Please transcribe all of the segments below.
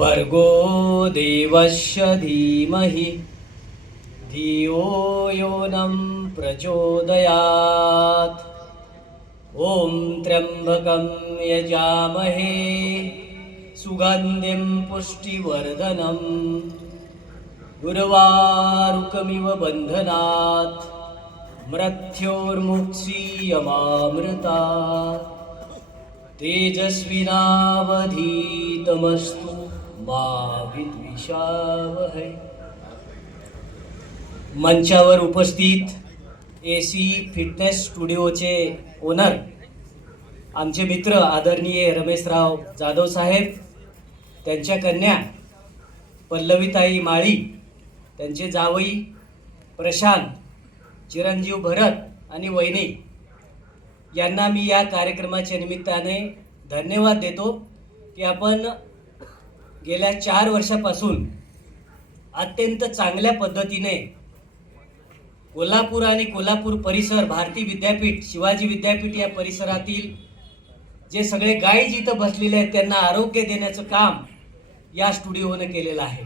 भर्गो देवस्य धीमहि धियो यो नः प्रचोदयात्। ॐ त्र्यम्बकं यजामहे सुगन्धिं पुष्टिवर्धनम् उर्वारुकमिव बन्धनात् मृत्योर्मुक्षीयमामृतात्। तेजस्विनावधीतमस्तु मा विद्विषावहै। मंचावर उपस्थित AC फिटनेस स्टुडिओचे ओनर आमचे मित्र आदरणीय रमेशराव जाधव साहेब, त्यांच्या कन्या पल्लवीताई माळी, त्यांचे जावई प्रशांत, चिरंजीव भरत आणि वहिनी यांना मी या कार्यक्रमाच्या निमित्ताने धन्यवाद देतो की आपण गेल्या 4 वर्षापासून अत्यंत चांगल्या पद्धतीने कोल्हापूर आणि कोल्हापूर परिसर, भारती विद्यापीठ, शिवाजी विद्यापीठ या परिसरातील जे सगळे गाईज इथं बसलेले आहेत त्यांना आरोग्य देण्याचं काम या स्टुडिओने केलेलं आहे।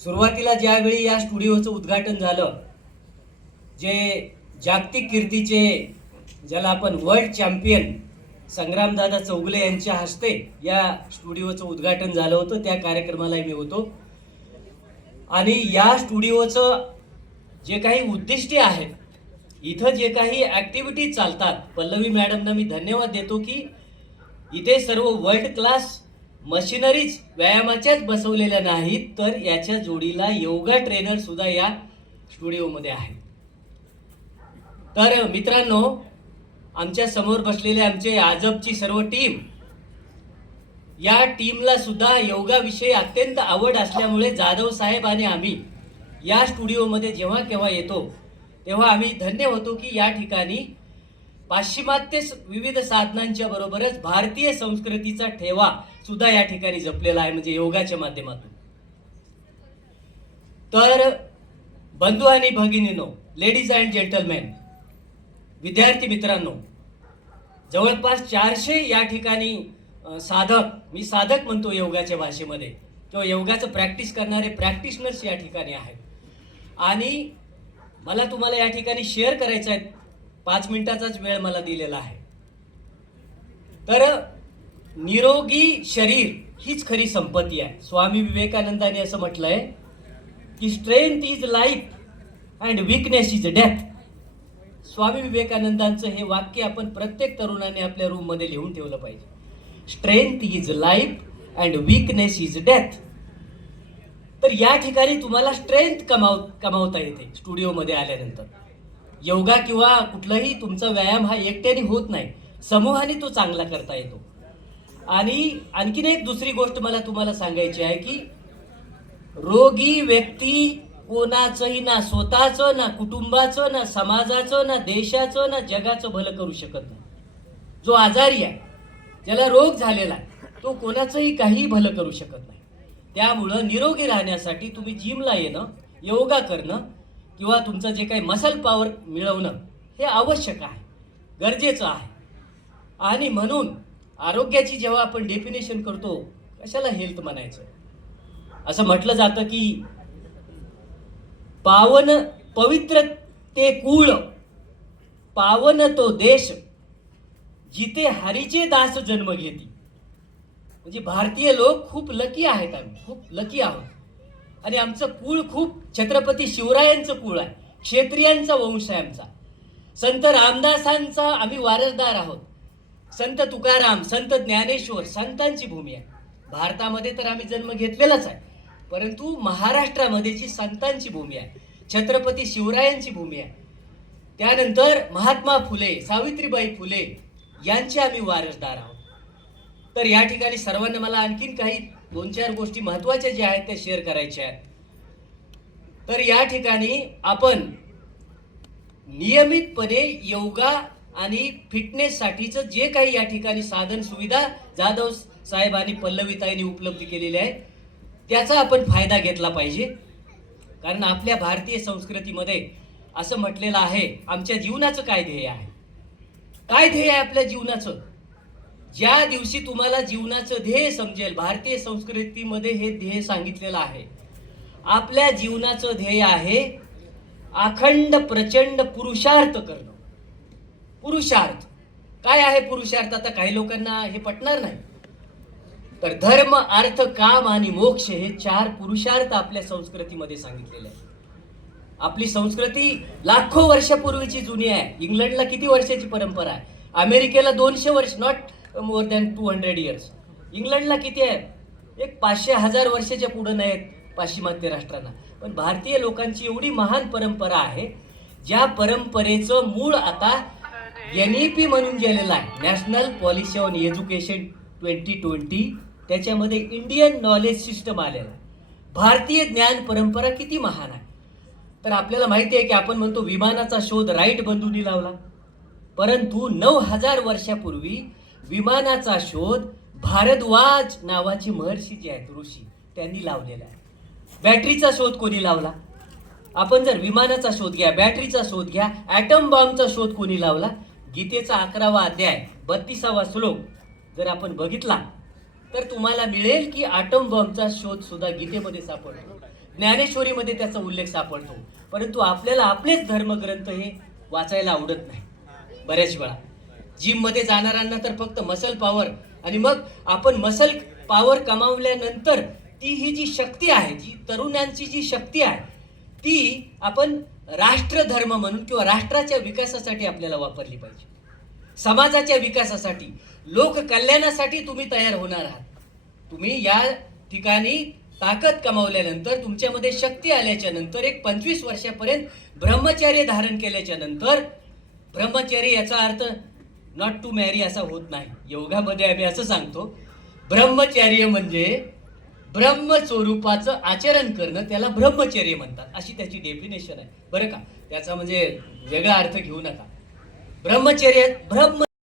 सुरुवातीला ज्यावेळी या स्टुडिओचं उद्घाटन झालं, जे जागतिक कीर्तीचे ज्याला आपण वर्ल्ड चॅम्पियन संग्रामदादा चौगुले यांच्या हस्ते या स्टुडिओचं उद्घाटन झालं होतं, त्या कार्यक्रमाला मी होतो। आणि या स्टुडिओचं जे काही उद्दिष्टे आहेत, इथं जे काही ॲक्टिव्हिटीज चालतात, पल्लवी मॅडमना मी धन्यवाद देतो की इथे सर्व वर्ल्ड क्लास मशिनरीज व्यायामाच्याच बसवलेल्या नाहीत, तर याच्या जोडीला योगा ट्रेनर सुद्धा या स्टुडिओमध्ये आहेत। तर मित्रांनो, आमच्या समोर बसलेले आमचे आजबची सर्व टीम, या टीमला सुद्धा योगाविषयी अत्यंत आवड असल्यामुळे जाधव साहेब आणि आम्ही या स्टुडिओमध्ये जेव्हा केव्हा येतो तेव्हा आम्ही धन्य होतो की या ठिकाणी पाश्चिमात्य विविध साधनांच्या बरोबरच भारतीय संस्कृतीचा ठेवा सुद्धा या ठिकाणी जपलेला आहे, म्हणजे योगाच्या माध्यमातून। तर बंधू आणि भगिनींनो, लेडीज अँड जेंटलमॅन, विद्यार्थी मित्रांनो, जवळपास 400 या ठिकाणी साधक, मी साधक म्हणतो योगाच्या भाषेमध्ये, किंवा योगाचं प्रॅक्टिस करणारे प्रॅक्टिशनर्स या ठिकाणी आहेत। आणि मला तुम्हाला या ठिकाणी शेअर करायचं आहे, 5 मिनिटाचाच वेळ मला दिलेला आहे। तर निरोगी शरीर हीच खरी संपत्ती आहे। स्वामी विवेकानंदांनी असं म्हटलंय की strength is life and weakness is death. Swami विवेकानंदांचं हे वाक्य आपण प्रत्येक तरुणाने आपल्या रूममध्ये लिहून ठेवलं पाहिजे। Strength is life and weakness is death. तर या ठिकाणी तुम्हाला स्ट्रेंथ कमावता येते स्टुडिओमध्ये आल्यानंतर। योगा किंवा कुठलाही तुमचा व्यायाम हा एकट्याने होत नाही, समूहाने तो चांगला करता येतो। आणि आणखीन एक दुसरी गोष्ट मला तुम्हाला सांगायची आहे की रोगी व्यक्ती कोणाचंही, ना स्वतःचं, ना कुटुंबाचं, ना समाजाचं, ना देशाचं, ना जगाचं भलं करू शकत नाही। जो आजारी आहे, ज्याला रोग झालेला आहे, तो कोणाचंही काही भलं करू शकत नाही। त्यामुळं निरोगी राहण्यासाठी तुम्ही जिमला येणं, योगा करणं किंवा तुमचं जे काही मसल पॉवर मिळवणं हे आवश्यक आहे, गरजेचं आहे। आणि म्हणून आरोग्याची जेव्हा आपण डेफिनेशन करतो, कशाला हेल्थ म्हणायचं, असं म्हटलं जातं की पावन पवित्र ते कुळ, पावन तो देश, जिथे हरीचे दास जन्म घेती। म्हणजे भारतीय लोक खूप लकी आहेत, आम्ही खूप लकी आहोत आणि आमचं कुळ खूप छत्रपती शिवरायांचं कुळ आहे, क्षत्रियांचा वंश आहे आमचा. संत रामदासांचा आम्ही वारसदार आहोत. संत तुकाराम, संत ज्ञानेश्वर, संतांची भूमी आहे. भारतामध्ये तर आम्ही जन्म घेतलेलाच आहे, परंतु महाराष्ट्रामध्ये जी संतांची भूमी आहे, छत्रपती शिवरायांची भूमी आहे. त्यानंतर महात्मा फुले, सावित्रीबाई फुले यांचे आम्ही वारसदार आहोत. तर या ठिकाणी सर्वांना मला आणखीन काही 2-4 गोष्टी महत्त्वाच्या ज्या आहेत त्या शेअर करायच्या आहेत. तर या ठिकाणी आपण नियमितपणे योगा आणि फिटनेससाठीचं जे काही या ठिकाणी साधन सुविधा जाधव साहेब आणि पल्लवीताईंनी उपलब्ध केलेले आहे त्याचा आपण फायदा घेतला पाहिजे. कारण आपल्या भारतीय संस्कृतीमध्ये असं म्हटलेलं आहे, आमच्या जीवनाचं काय ध्येय आहे, काय ध्येय आहे आपल्या जीवनाचं. ज्या दिवशी तुम्हाला जीवनाचं ध्येय समजेल, भारतीय संस्कृतीमध्ये हे ध्येय सांगितलेलं आहे. आपल्या जीवनाचं ध्येय आहे अखंड प्रचंड पुरुषार्थ करणं. पुरुषार्थ काय आहे? पुरुषार्थ आता काही लोकांना हे पटणार नाही. तर धर्म, अर्थ, काम आणि मोक्ष हे 4 पुरुषार्थ आपल्या संस्कृतीमध्ये सांगितलेले आहेत. आपली संस्कृती लाखो वर्षापूर्वीची जुनी आहे. इंग्लंडला किती वर्षाची परंपरा आहे? अमेरिकेला 200 वर्ष, नॉट मोर दॅन 200 इयर्स. इंग्लंडला किती आहे? एक 500-1000 वर्षाच्या पुढे नाहीत पाश्चिमात्य राष्ट्रांना. पण भारतीय लोकांची एवढी महान परंपरा आहे, ज्या परंपरेचं मूळ आता NEP म्हणून गेलेलं आहे, नॅशनल पॉलिसी ऑन एज्युकेशन 2020. त्याच्यामध्ये इंडियन नॉलेज सिस्टम आलेलं आहे. भारतीय ज्ञान परंपरा किती महान आहे. तर आपल्याला माहिती आहे की आपण म्हणतो विमानाचा शोध राईट बंधूंनी लावला, परंतु 9000 वर्षापूर्वी विमानाचा शोध भारद्वाज नावाचे महर्षी जे आहेत, ऋषी, त्यांनी लावलेला आहे. बॅटरीचा शोध कोणी लावला? आपण जर विमानाचा शोध घ्या, बॅटरीचा शोध घ्या, ॲटम बॉम्बचा शोध कोणी लावला? गीतेचा 11वा अध्याय 32वा श्लोक जर आपण बघितला तर तुम्हाला मिळेल की ॲटम बॉम्बचा शोध सुद्धा गीतेमध्ये सापडतो, ज्ञानेश्वरीमध्ये त्याचा उल्लेख सापडतो. परंतु आपल्याला आपलेच धर्मग्रंथ हे वाचायला आवडत नाही. बऱ्याच वेळा जिममध्ये जाणाऱ्यांना तर फक्त मसल पॉवर, आणि मग आपण मसल पॉवर कमावल्यानंतर ती ही जी शक्ती आहे, जी तरुणांची जी शक्ती आहे, ती आपण राष्ट्रधर्म म्हणून किंवा राष्ट्राच्या विकासासाठी आपल्याला वापरली पाहिजे. समाजाच्या विकासासाठी, लोक कल्याणासाठी तुम्ही तयार होणार आहात. तुम्ही या ठिकाणी ताकद कमावल्यानंतर, तुमच्यामध्ये शक्ती आल्याच्या नंतर, एक 25 वर्षापर्यंत ब्रह्मचर्य धारण केल्याच्या नंतर, ब्रह्मचर्य याचा अर्थ नॉट टू मॅरी असा होत नाही. योगामध्ये आम्ही असं सांगतो, ब्रह्मचर्य म्हणजे ब्रह्मस्वरूपाचं आचरण करणं, त्याला ब्रह्मचर्य म्हणतात, अशी त्याची डेफिनेशन आहे बरं का. त्याचा म्हणजे वेगळा अर्थ घेऊ नका. ब्रह्मचर्य ब्रह्म